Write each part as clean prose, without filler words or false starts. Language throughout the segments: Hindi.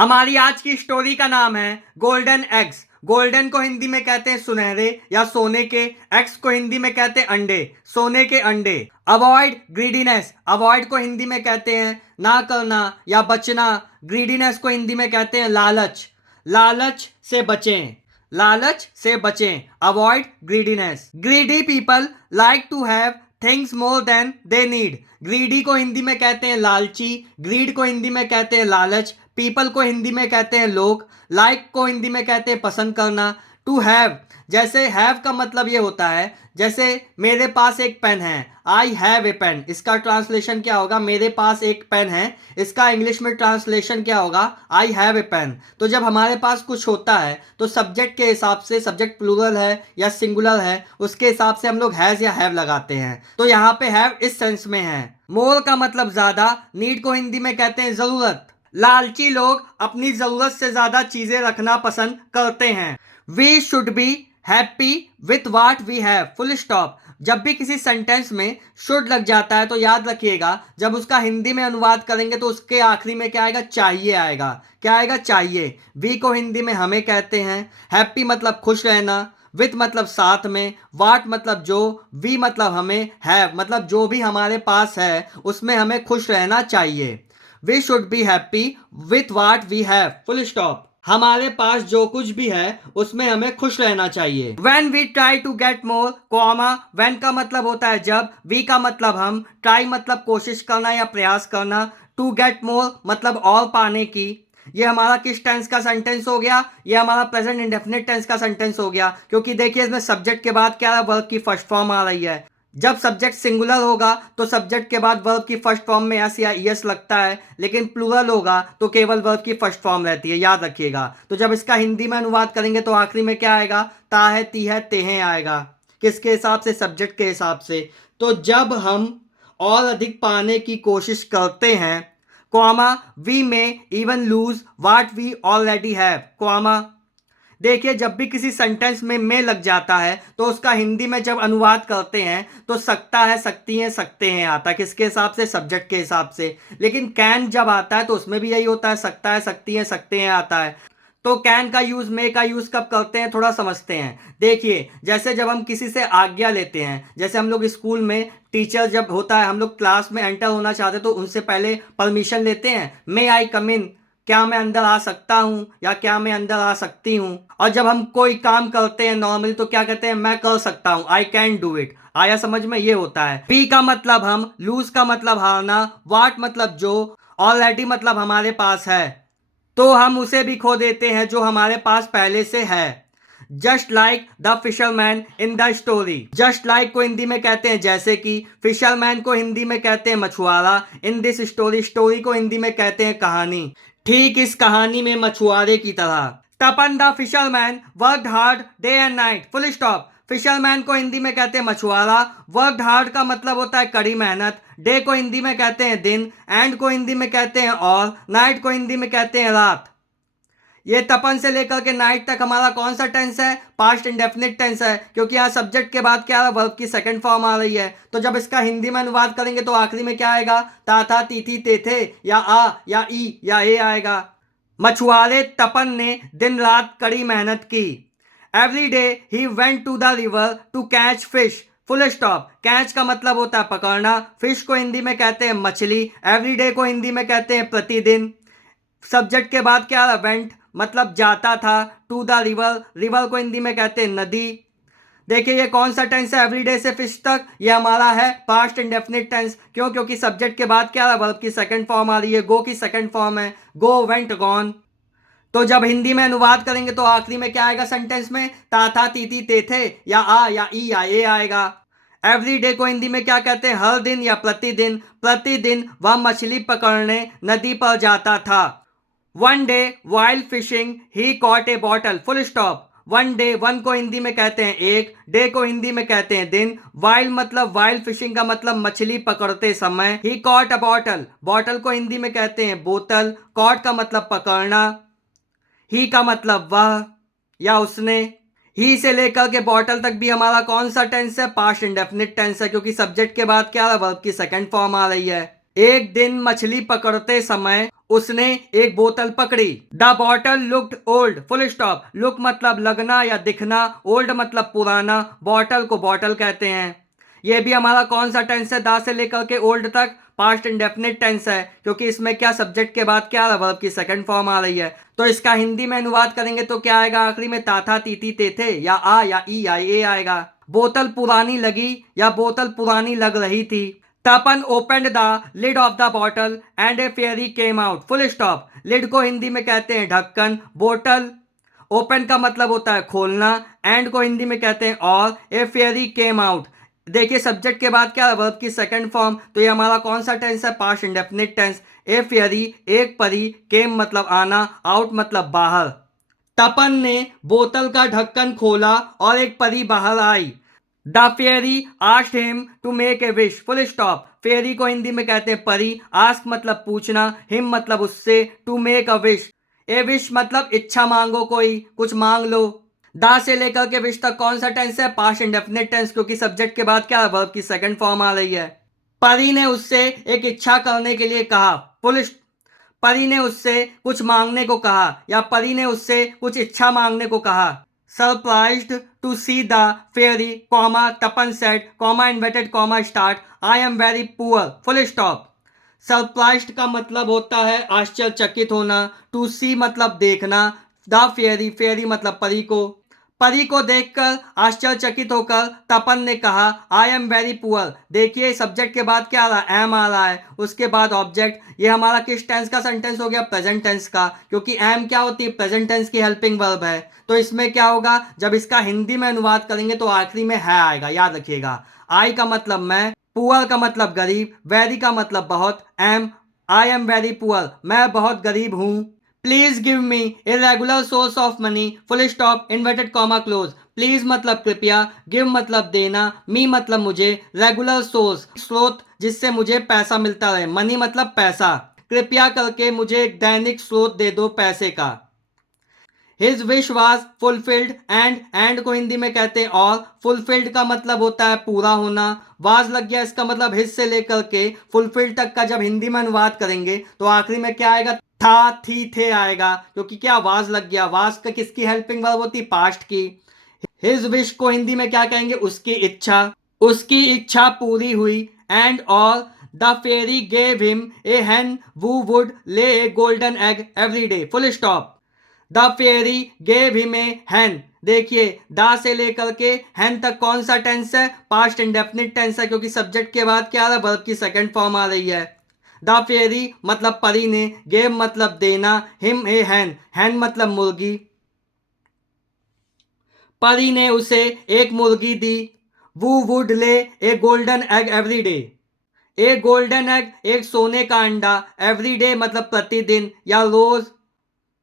हमारी आज की स्टोरी का नाम है गोल्डन एग्स। गोल्डन को हिंदी में कहते हैं सुनहरे या सोने के। एग्स को हिंदी में कहते हैं अंडे, सोने के अंडे। अवॉइड ग्रीडीनेस, अवॉइड को हिंदी में कहते हैं ना करना या बचना। ग्रीडीनेस को हिंदी में कहते हैं लालच, लालच से बचें, लालच से बचें। Avoid greediness. Greedy people like to have things more than they need. Greedy को हिंदी में कहते हैं लालची, ग्रीड को हिंदी में कहते हैं लालच, पीपल को हिंदी में कहते हैं लोग, लाइक को हिंदी में कहते हैं पसंद करना। टू हैव, जैसे हैव का मतलब ये होता है जैसे मेरे पास एक पेन है, आई हैव ए पेन। इसका ट्रांसलेशन क्या होगा? मेरे पास एक पेन है। इसका इंग्लिश में ट्रांसलेशन क्या होगा? I have a pen. तो जब हमारे पास कुछ होता है तो सब्जेक्ट के हिसाब से, सब्जेक्ट प्लूरल है या सिंगुलर है, उसके हिसाब से हम लोग हैज या हैव लगाते हैं। तो यहाँ पे हैव इस सेंस में है। मोर का मतलब ज्यादा, नीड को हिंदी में कहते हैं जरूरत। लालची लोग अपनी जरूरत से ज्यादा चीजें रखना पसंद करते हैं। We should be happy with what we have, full stop. जब भी किसी सेंटेंस में शुड लग जाता है तो याद रखिएगा, जब उसका हिंदी में अनुवाद करेंगे तो उसके आखिरी में क्या आएगा? चाहिए आएगा। क्या आएगा? चाहिए। वी को हिंदी में हमें कहते हैं। हैप्पी मतलब खुश रहना, विथ मतलब साथ में, वाट मतलब जो, वी मतलब हमें, हैव मतलब जो भी हमारे पास है उसमें हमें खुश रहना चाहिए। We should be happy with what we have, full stop. हमारे पास जो कुछ भी है उसमें हमें खुश रहना चाहिए। When we try to get more, comma, when का मतलब होता है जब, we का मतलब हम, try मतलब कोशिश करना या प्रयास करना, to get more मतलब और पाने की। ये हमारा किस टेंस का सेंटेंस हो गया? ये हमारा प्रेजेंट इंडेफिनिट टेंस का सेंटेंस हो गया, क्योंकि देखिए इसमें सब्जेक्ट के बाद क्या है? वर्ब की फर्स्ट फॉर्म आ रही है। जब सब्जेक्ट सिंगुलर होगा तो सब्जेक्ट के बाद वर्ब की फर्स्ट फॉर्म में एस या ईएस लगता है, लेकिन प्लूरल होगा तो केवल वर्ब की फर्स्ट फॉर्म रहती है, याद रखिएगा। तो जब इसका हिंदी में अनुवाद करेंगे तो आखिरी में क्या आएगा? ता है, ती है, ते हैं आएगा। किसके हिसाब से? सब्जेक्ट के हिसाब से। तो जब हम और अधिक पाने की कोशिश करते हैं, comma, we may even lose what we already have, comma. देखिए जब भी किसी सेंटेंस में लग जाता है तो उसका हिंदी में जब अनुवाद करते हैं तो सकता है, सकती हैं, सकते हैं आता है। किसके हिसाब से? सब्जेक्ट के हिसाब से। लेकिन कैन जब आता है तो उसमें भी यही होता है, सकता है, सकती हैं, सकते हैं आता है। तो कैन का यूज, मे का यूज कब करते हैं थोड़ा समझते हैं। देखिए जैसे जब हम किसी से आज्ञा लेते हैं, जैसे हम लोग स्कूल में टीचर जब होता है, हम लोग क्लास में एंटर होना चाहते हैं तो उनसे पहले परमिशन लेते हैं, मे आई कम इन, क्या मैं अंदर आ सकता हूं या क्या मैं अंदर आ सकती हूं। और जब हम कोई काम करते हैं नॉर्मली तो क्या कहते हैं? मैं कर सकता हूं, आई कैन डू इट। आया समझ में? ये होता है। बी का मतलब हम, लूज का मतलब हारना, वाट मतलब जो, ऑलरेडी मतलब हमारे पास है, तो हम उसे भी खो देते हैं जो हमारे पास पहले से है। Just like the fisherman in the story. Just like को हिंदी में कहते हैं जैसे कि, फिशरमैन को हिंदी में कहते हैं मछुआरा, इन दिस स्टोरी, स्टोरी को हिंदी में कहते हैं कहानी। ठीक इस कहानी में मछुआरे की तरह। Tapan the fisherman worked hard day and night, full stop. Fisherman को हिंदी में कहते हैं मछुआरा, वर्कड हार्ड का मतलब होता है कड़ी मेहनत, डे को हिंदी में कहते हैं दिन, एंड को हिंदी में कहते हैं और, नाइट को हिंदी में कहते हैं रात। ये तपन से लेकर के नाइट तक हमारा कौन सा टेंस है? पास्ट इंडेफिनिट टेंस है, क्योंकि यहाँ सब्जेक्ट के बाद क्या है? वर्ब की सेकंड फॉर्म आ रही है। तो जब इसका हिंदी में अनुवाद करेंगे तो आखिरी में क्या आएगा? ता था, ती थी, ते थे, या आ या ई या ए आएगा। मछुआरे तपन ने दिन रात कड़ी मेहनत की। Every day he went to the river to catch fish, full stop. Catch का मतलब होता है पकड़ना, फिश को हिंदी में कहते हैं मछली, एवरीडे को हिंदी में कहते हैं प्रतिदिन। सब्जेक्ट के बाद क्या? वेंट मतलब जाता था, टू द रिवर, रिवर को हिंदी में कहते हैं नदी। देखिए ये कौन सा टेंस है? एवरीडे से फिश तक, ये हमारा है पास्ट इंडेफिनिट टेंस। क्यों? क्योंकि सब्जेक्ट के बाद क्या है? वर्ब की सेकंड फॉर्म आ रही है, गो की सेकंड फॉर्म है, गो, वेंट, गॉन। तो जब हिंदी में अनुवाद करेंगे तो आखिरी में क्या आएगा सेंटेंस में? ता था, ती थी, ते थे, या आ या ई या ए आएगा। एवरी डे को हिंदी में क्या कहते हैं? हर दिन या प्रतिदिन। प्रतिदिन वह मछली पकड़ने नदी पर जाता था। One day while fishing he caught a bottle, full stop. One day, one को हिंदी में कहते हैं एक, डे को हिंदी में कहते हैं दिन, वाइल्ड मतलब, वाइल्ड फिशिंग का मतलब मछली पकड़ते समय, ही कॉट अ बॉटल, बॉटल को हिंदी में कहते हैं बोतल, कॉट का मतलब पकड़ना, ही का मतलब वह या उसने। ही से लेकर के बॉटल तक भी हमारा कौन सा टेंस है? पास्ट इंडेफिनिट टेंस है, क्योंकि सब्जेक्ट के बाद क्या है? वर्ब की सेकंड फॉर्म आ रही है। एक दिन मछली पकड़ते समय उसने एक बोतल पकड़ी। The bottle looked old, full stop. Look मतलब लगना या दिखना, ओल्ड मतलब पुराना, बॉटल को बॉटल कहते हैं। ये भी हमारा कौन सा टेंस है? दा से लेकर के ओल्ड तक पास्ट इंडेफिनिट टेंस है, क्योंकि इसमें क्या सब्जेक्ट के बाद क्या वर्ब की सेकंड फॉर्म आ रही है। तो इसका हिंदी में अनुवाद करेंगे तो क्या आएगा? आखिरी में ता था तीती ते थे, या आ या ई या ए आएगा। बोतल पुरानी लगी या बोतल पुरानी लग रही थी। Tapan opened the lid of the bottle and a fairy came out, full stop. Lid को हिंदी में कहते हैं ढक्कन, बोतल ओपन का मतलब होता है खोलना, एंड को हिंदी में कहते हैं और, ए फेयरी केम आउट। देखिए सब्जेक्ट के बाद क्या वर्ब की सेकंड फॉर्म, तो ये हमारा कौन सा टेंस है? Past indefinite tense. A fairy एक परी, केम मतलब आना, आउट मतलब बाहर। तपन ने बोतल का ढक्कन खोला और एक परी बाहर आई। The fairy asked him to make a wish, full stop. Fairy को हिंदी में कहते हैं परी, आस्क मतलब पूछना, हिम मतलब उससे, to make a wish a wish मतलब इच्छा मांगो, कोई कुछ मांग लो। दा से लेकर के विश तक कौन सा टेंस है? पास्ट इंडेफिनिट टेंस, क्योंकि सब्जेक्ट के बाद क्या वर्ब की सेकंड फॉर्म आ रही है। परी ने उससे एक इच्छा करने के लिए कहा, फुल। परी ने उससे कुछ मांगने को कहा या परी ने उससे कुछ इच्छा मांगने को कहा। Surprised to see the fairy, comma Tapan said, comma inverted comma start, I am very poor, full stop. Surprised का मतलब होता है आश्चर्यचकित होना, टू सी मतलब देखना, द फेयरी, फेयरी मतलब परी को देखकर आश्चर्यचकित होकर तपन ने कहा, आई एम वेरी पुअर। देखिए सब्जेक्ट के बाद क्या आ रहा है? एम आ रहा है, उसके बाद ऑब्जेक्ट। ये हमारा किस टेंस का सेंटेंस हो गया? प्रेजेंट टेंस का, क्योंकि एम क्या होती है? प्रेजेंट टेंस की हेल्पिंग वर्ब है। तो इसमें क्या होगा? जब इसका हिंदी में अनुवाद करेंगे तो आखिरी में है आएगा, याद रखिएगा। आई का मतलब मैं, पुअर का मतलब गरीब, वेरी का मतलब बहुत, am, I am very poor, मैं बहुत गरीब हूँ। Please give me a regular source of money, full stop, inverted comma close. Please मतलब कृपया, गिव मतलब देना, मी मतलब मुझे, रेगुलर सोर्स स्रोत जिससे मुझे पैसा मिलता रहे, मनी मतलब पैसा। कृपया करके मुझे एक दैनिक स्रोत दे दो पैसे का। His wish was fulfilled, and को हिंदी में कहते हैं और, फुलफिल्ड का मतलब होता है पूरा होना। वाज लग गया, इसका मतलब हिज से लेकर के फुलफिल्ड तक का जब हिंदी में अनुवाद करेंगे तो आखिरी में क्या आएगा? था थी थे आएगा, क्योंकि क्या वाज लग गया। वाज का किसकी हेल्पिंग वर्ब होती? पास्ट की। हिज विश को हिंदी में क्या कहेंगे? उसकी इच्छा। उसकी इच्छा पूरी हुई, and all the fairy gave him a hen who would lay a golden egg every day, full stop. The fairy gave him a hen। देखिए दा से लेकर के hen तक कौन सा टेंस है? पास्ट इंडेफिनिट टेंस है, क्योंकि सब्जेक्ट के बाद क्या आ रहा है? वर्ब की सेकंड फॉर्म आ रही है। द फेरी मतलब परी ने, गेव मतलब देना, हिम ए hen मतलब मुर्गी। परी ने उसे एक मुर्गी दी। वो वुड ले ए गोल्डन एग एवरी डे। ए गोल्डन एग एक सोने का अंडा, एवरी डे मतलब प्रतिदिन या रोज।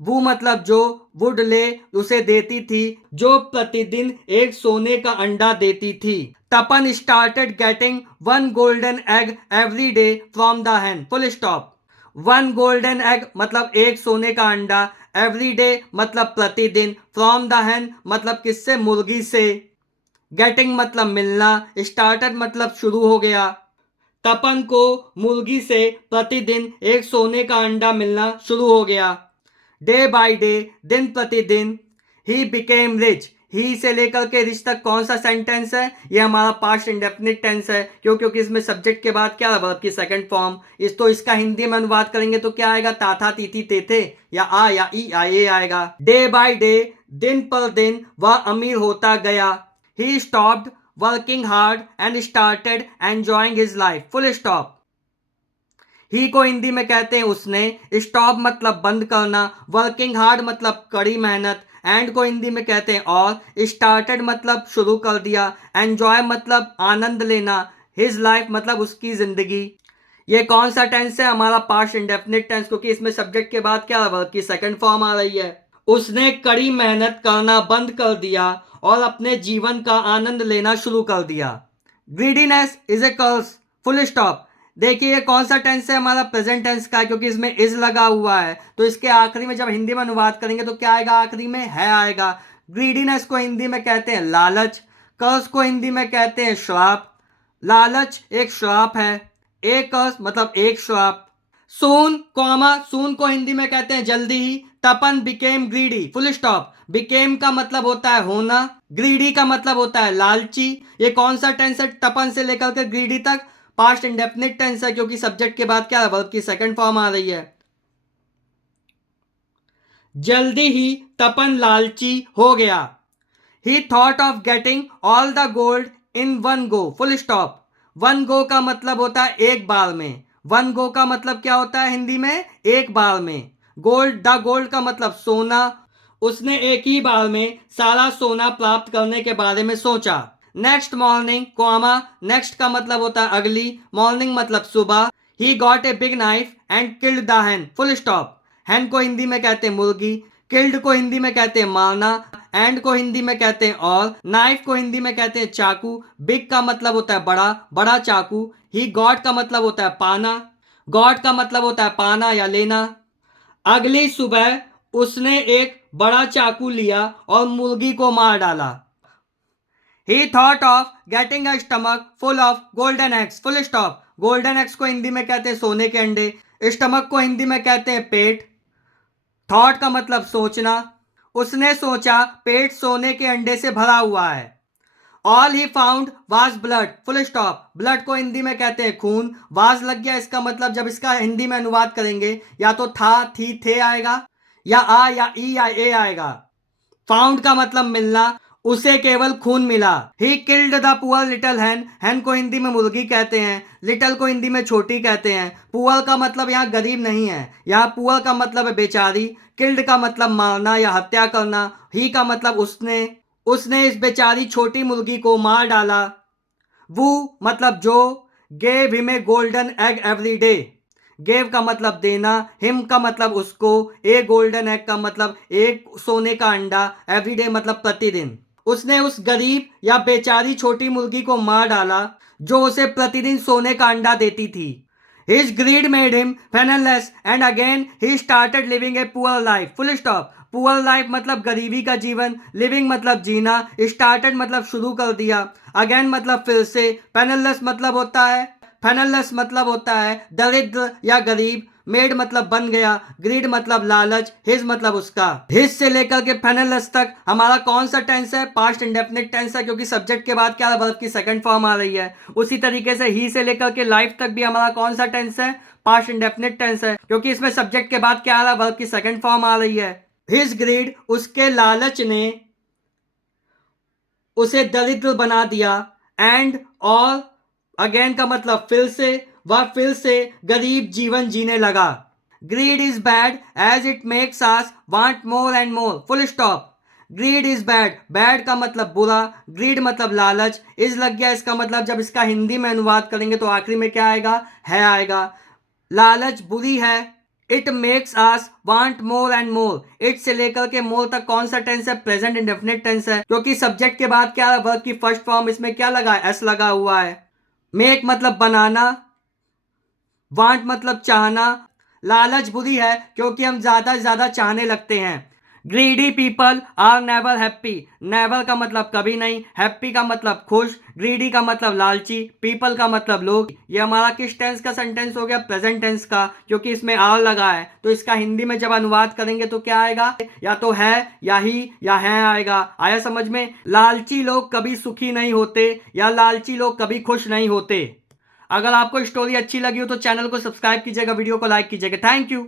वो मतलब जो, वुड ले उसे देती थी, जो प्रतिदिन एक सोने का अंडा देती थी। Tapan started getting one golden egg every day from the hen, full stop. One golden egg मतलब एक सोने का अंडा, एवरी डे मतलब प्रतिदिन, फ्रॉम द hen मतलब किससे? मुर्गी से। गेटिंग मतलब मिलना, स्टार्टेड मतलब शुरू हो गया। तपन को मुर्गी से प्रतिदिन एक सोने का अंडा मिलना शुरू हो गया। डे बाय डे, दिन प्रतिदिन। ही बिकेम रिच, ही से लेकर के रिच तक कौन सा सेंटेंस है? ये हमारा पास्ट इंडेफिनिट टेंस है, क्योंकि इसमें सब्जेक्ट के बाद क्या वर्ब की सेकंड फॉर्म। तो इसका हिंदी में अनुवाद करेंगे तो क्या आएगा? ता था तीती ते थे, या आ या ई या ए आएगा। डे बाय डे, दिन पर दिन वह अमीर होता गया। He stopped working hard and started enjoying his life, full stop. He को हिंदी में कहते हैं उसने, स्टॉप मतलब बंद करना, वर्किंग हार्ड मतलब कड़ी मेहनत, एंड को हिंदी में कहते हैं और, स्टार्टेड मतलब शुरू कर दिया, एंजॉय मतलब आनंद लेना, हिज लाइफ मतलब उसकी जिंदगी। ये कौन सा टेंस है? हमारा पास्ट इंडेफिनिट टेंस, क्योंकि इसमें सब्जेक्ट के बाद क्या वर्ब की सेकंड फॉर्म आ रही है। उसने कड़ी मेहनत करना बंद कर दिया और अपने जीवन का आनंद लेना शुरू कर दिया। Greediness is a curse, full stop. देखिए ये कौन सा टेंस है? हमारा प्रेजेंट टेंस का है, क्योंकि इसमें इज लगा हुआ है, तो इसके आखिरी में जब हिंदी में अनुवाद करेंगे तो क्या आएगा? आखिरी में है आएगा। ग्रीडीनेस को हिंदी में कहते हैं लालच, कर्स को हिंदी में कहते हैं श्राप। लालच एक श्राप है, एक कर्स मतलब एक श्राप। सून कॉमा सून को हिंदी में कहते हैं जल्दी ही। Tapan became greedy full stop. Became का मतलब होता है होना, ग्रीडी का मतलब होता है लालची। ये कौन सा टेंस है तपन से लेकर के ग्रीडी तक? पास्ट इंडेफिनिट टेंस है, क्योंकि सब्जेक्ट के बाद क्या है, वर्ब की सेकंड फॉर्म आ रही है। जल्दी ही तपन लालची हो गया। ही thought of getting all the gold in one go full stop. One go का मतलब होता है एक बार में। वन गो का मतलब क्या होता है हिंदी में? एक बार में। गोल्ड, द गोल्ड का मतलब सोना। उसने एक ही बार में सारा सोना प्राप्त करने के बारे में सोचा। नेक्स्ट मॉर्निंग कॉमा नेक्स्ट का मतलब होता है अगली, मॉर्निंग मतलब सुबह। He got a big knife and killed the hen full stop. Hen को हिंदी में कहते हैं मुर्गी, किल्ड को हिंदी में कहते हैं मारना, एंड को हिंदी में कहते हैं और, नाइफ को हिंदी में कहते हैं चाकू। बिग का मतलब होता है बड़ा, बड़ा चाकू। ही गॉट का मतलब होता है पाना, गॉट का मतलब होता है पाना या लेना। अगली सुबह उसने एक बड़ा चाकू लिया और मुर्गी को मार डाला। ही thought of getting a stomach full of golden eggs full stop. Golden eggs को हिंदी में कहते हैं सोने के अंडे, स्टमक को हिंदी में कहते हैं पेट। थॉट का मतलब सोचना। उसने सोचा पेट सोने के अंडे से भरा हुआ है। All he found was blood full stop. Blood को हिंदी में कहते हैं खून। वाज लग गया, इसका मतलब जब इसका हिंदी में अनुवाद करेंगे या तो था थी थे आएगा, या आ या ई या ए आएगा। फाउंड का मतलब मिलना, उसे केवल खून मिला। He killed the poor little hen. Hen को हिंदी में मुर्गी कहते हैं, लिटिल को हिंदी में छोटी कहते हैं। पुअर का मतलब यहाँ गरीब नहीं है, यहाँ पुअर का मतलब है बेचारी। किल्ड का मतलब मारना या हत्या करना। ही का मतलब उसने इस बेचारी छोटी मुर्गी को मार डाला। वो मतलब जो। गेव हिम ए golden egg every day. Gave का मतलब देना, हिम का मतलब उसको, ए गोल्डन एग का मतलब एक सोने का अंडा, एवरीडे मतलब प्रतिदिन। उसने उस गरीब या बेचारी छोटी मुर्गी को मार डाला जो उसे प्रतिदिन सोने का अंडा देती थी। His greed made him penniless and again he started living a poor life. Full stop. Poor life मतलब गरीबी का जीवन, लिविंग मतलब जीना, स्टार्टेड मतलब शुरू कर दिया, अगेन मतलब फिर से, पेनलेस मतलब होता है, पेनलेस मतलब होता है दरिद्र या गरीब, मेड मतलब बन गया, ग्रीड मतलब लालच, हिज मतलब उसका। हिज से लेकर के पेनलेस तक हमारा कौन सा टेंस है? पास्ट इंडेफिनिट टेंस है, क्योंकि सब्जेक्ट के बाद क्या वर्ब की सेकंड फॉर्म आ रही है। उसी तरीके से ही से लेकर के लाइफ तक भी हमारा कौन सा टेंस है? पास्ट इंडेफिनिट टेंस है, क्योंकि इसमें सब्जेक्ट के बाद क्या आ रहा है? वर्ब की सेकंड फॉर्म आ रही है। हिज ग्रीड उसके लालच ने उसे दरिद्र बना दिया, एंड और अगेन का मतलब फिर से, वह फिर से गरीब जीवन जीने लगा। Greed is bad as it makes us want more and more full stop. Greed is bad, bad का मतलब बुरा, ग्रीड मतलब लालच, इज लग गया, इसका मतलब जब इसका हिंदी में अनुवाद करेंगे तो आखिरी में क्या आएगा? है आएगा। लालच बुरी है। It makes us want more and more. It से लेकर के मोर तक कौन सा टेंस है? प्रेजेंट इंडेफिनिट टेंस है, क्योंकि सब्जेक्ट के बाद क्या वर्ब की फर्स्ट फॉर्म इसमें क्या लगा है? एस लगा हुआ है। मेक मतलब बनाना, वांट मतलब चाहना। लालच बुरी है क्योंकि हम ज्यादा से ज्यादा चाहने लगते हैं। Greedy people are never happy. Never का मतलब कभी नहीं, हैप्पी का मतलब खुश, ग्रीडी का मतलब लालची, पीपल का मतलब लोग। ये हमारा किस टेंस का सेंटेंस हो गया? प्रेजेंट टेंस का, क्योंकि इसमें आर लगा है। तो इसका हिंदी में जब अनुवाद करेंगे तो क्या आएगा? या तो है या ही या है आएगा। आया समझ में? लालची लोग कभी सुखी नहीं होते या लालची लोग कभी खुश नहीं होते। अगर आपको स्टोरी अच्छी लगी हो तो चैनल को सब्सक्राइब कीजिएगा, वीडियो को लाइक कीजिएगा। Thank you.